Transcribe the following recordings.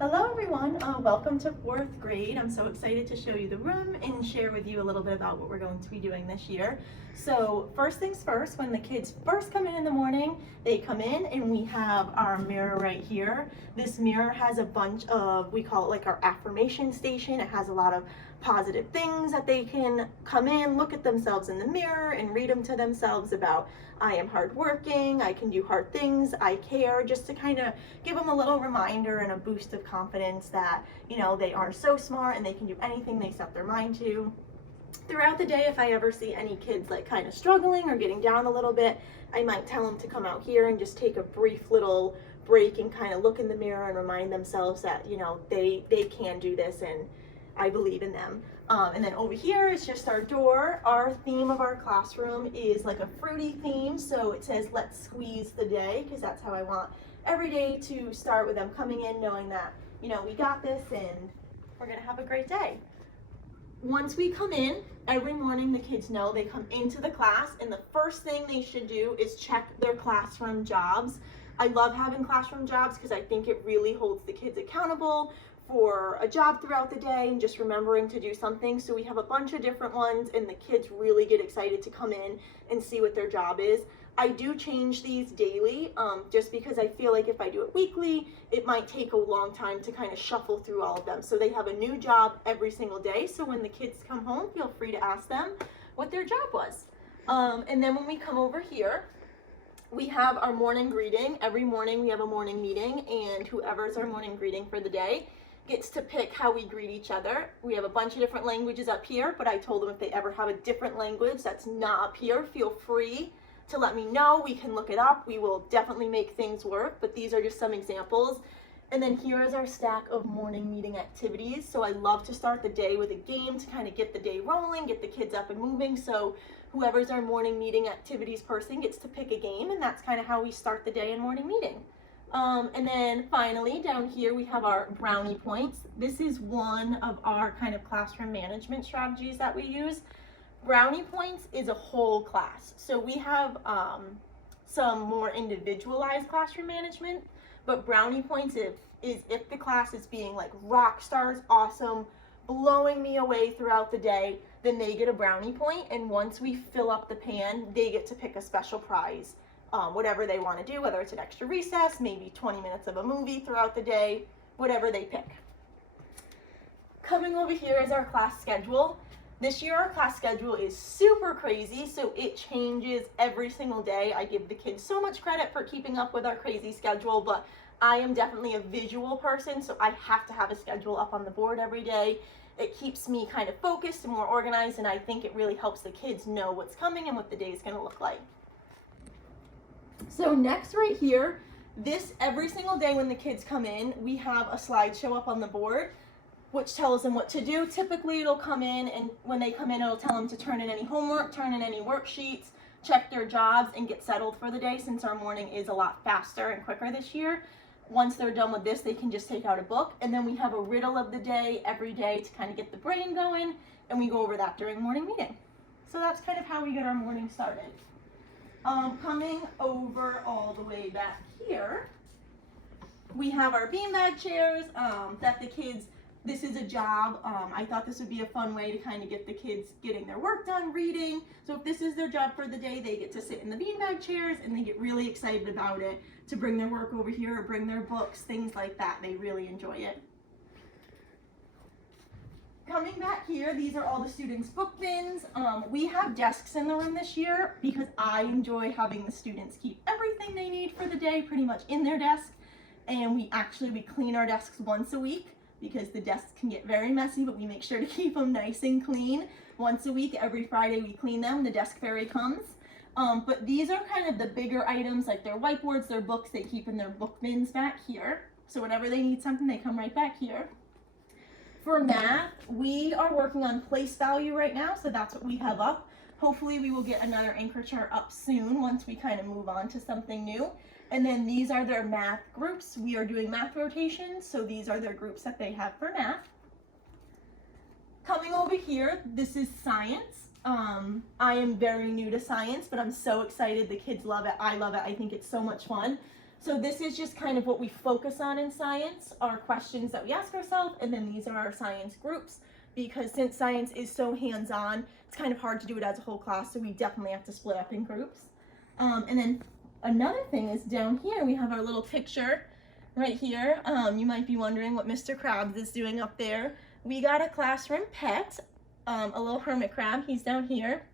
Hello everyone, welcome to 4th grade. I'm so excited to show you the room and share with you a little bit about what we're going to be doing this year. So first things first, when the kids first come in the morning, they come in and we have our mirror right here. This mirror has a bunch of, we call it like our affirmation station. It has a lot of positive things that they can come in, look at themselves in the mirror and read them to themselves about I am hardworking, I can do hard things, I care, just to kind of give them a little reminder and a boost of confidence that, you know, they are so smart and they can do anything they set their mind to. Throughout the day, if I ever see any kids like kind of struggling or getting down a little bit, I might tell them to come out here and just take a brief little break and kind of look in the mirror and remind themselves that, you know, they can do this and I believe in them. And then over here is just our door. Our theme of our classroom is like a fruity theme. So it says, let's squeeze the day, because that's how I want every day to start, with them coming in knowing that, you know, we got this and we're gonna have a great day. Once we come in, every morning the kids know they come into the class and the first thing they should do is check their classroom jobs. I love having classroom jobs because I think it really holds the kids accountable for a job throughout the day and just remembering to do something. So we have a bunch of different ones and the kids really get excited to come in and see what their job is. I do change these daily just because I feel like if I do it weekly, it might take a long time to kind of shuffle through all of them. So they have a new job every single day. So when the kids come home, feel free to ask them what their job was. And then when we come over here, we have our morning greeting. Every morning we have a morning meeting, and whoever's our morning greeting for the day gets to pick how we greet each other. We have a bunch of different languages up here, but I told them if they ever have a different language that's not up here, feel free to let me know. We can look it up. We will definitely make things work, but these are just some examples. And then here is our stack of morning meeting activities. So I love to start the day with a game to kind of get the day rolling, get the kids up and moving. So whoever's our morning meeting activities person gets to pick a game, and that's kind of how we start the day in morning meeting. And then finally down here we have our brownie points. This is one of our kind of classroom management strategies that we use. Brownie points is a whole class. So we have some more individualized classroom management, but brownie points is if the class is being like rock stars, awesome, blowing me away throughout the day, then they get a brownie point. And once we fill up the pan, they get to pick a special prize. Whatever they want to do, whether it's an extra recess, maybe 20 minutes of a movie throughout the day, whatever they pick. Coming over here is our class schedule. This year our class schedule is super crazy, so it changes every single day. I give the kids so much credit for keeping up with our crazy schedule, but I am definitely a visual person, so I have to have a schedule up on the board every day. It keeps me kind of focused and more organized, and I think it really helps the kids know what's coming and what the day is going to look like. So next right here, every single day when the kids come in, we have a slideshow up on the board which tells them what to do. Typically it'll come in, and when they come in, it'll tell them to turn in any homework, turn in any worksheets, check their jobs, and get settled for the day, since our morning is a lot faster and quicker this year. Once they're done with this, they can just take out a book, and then we have a riddle of the day every day to kind of get the brain going, and we go over that during morning meeting. So that's kind of how we get our morning started. Coming over all the way back here, we have our beanbag chairs that the kids, this is a job. I thought this would be a fun way to kind of get the kids getting their work done, reading. So if this is their job for the day, they get to sit in the beanbag chairs and they get really excited about it to bring their work over here or bring their books, things like that. They really enjoy it. Coming back here, these are all the students' book bins. We have desks in the room this year because I enjoy having the students keep everything they need for the day pretty much in their desk. And we clean our desks once a week because the desks can get very messy, but we make sure to keep them nice and clean. Once a week, every Friday we clean them, the desk fairy comes. But these are kind of the bigger items, like their whiteboards, their books, they keep in their book bins back here. So whenever they need something, they come right back here. For math, we are working on place value right now, so that's what we have up. Hopefully we will get another anchor chart up soon once we kind of move on to something new. And then these are their math groups. We are doing math rotations, so these are their groups that they have for math. Coming over here, this is science. I am very new to science, but I'm so excited. The kids love it. I love it. I think it's so much fun. So this is just kind of what we focus on in science, our questions that we ask ourselves, and then these are our science groups, because since science is so hands-on, it's kind of hard to do it as a whole class, so we definitely have to split up in groups. And then another thing is down here, we have our little picture right here. You might be wondering what Mr. Krabs is doing up there. We got a classroom pet, a little hermit crab. He's down here.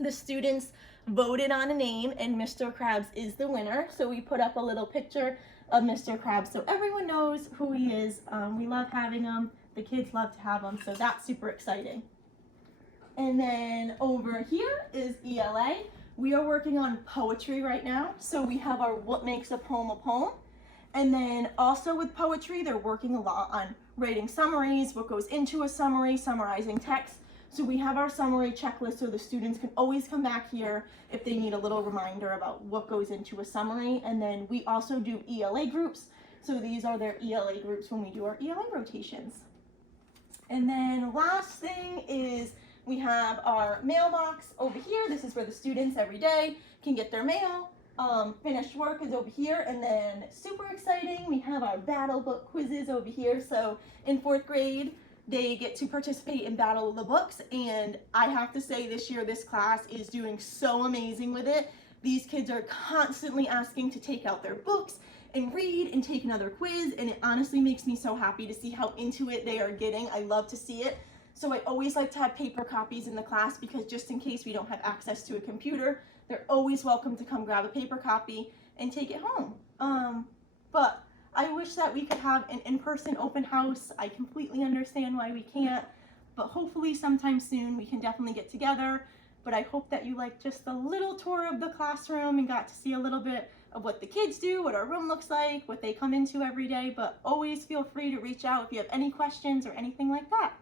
The students voted on a name, and Mr. Krabs is the winner. So we put up a little picture of Mr. Krabs so everyone knows who he is. We love having him. The kids love to have him, so that's super exciting. And then over here is ELA. We are working on poetry right now. So we have our What Makes a Poem a Poem. And then also with poetry, they're working a lot on writing summaries, what goes into a summary, summarizing text. So we have our summary checklist so the students can always come back here if they need a little reminder about what goes into a summary. And then we also do ELA groups. So these are their ELA groups when we do our ELA rotations. And then last thing is we have our mailbox over here. This is where the students every day can get their mail. Finished work is over here, and then super exciting, we have our battle book quizzes over here. So in 4th grade, they get to participate in Battle of the Books, and I have to say this year this class is doing so amazing with it. These kids are constantly asking to take out their books and read and take another quiz, and it honestly makes me so happy to see how into it they are getting. I love to see it. So I always like to have paper copies in the class, because just in case we don't have access to a computer, they're always welcome to come grab a paper copy and take it home. But I wish that we could have an in-person open house. I completely understand why we can't, but hopefully sometime soon we can definitely get together. But I hope that you liked just a little tour of the classroom and got to see a little bit of what the kids do, what our room looks like, what they come into every day. But always feel free to reach out if you have any questions or anything like that.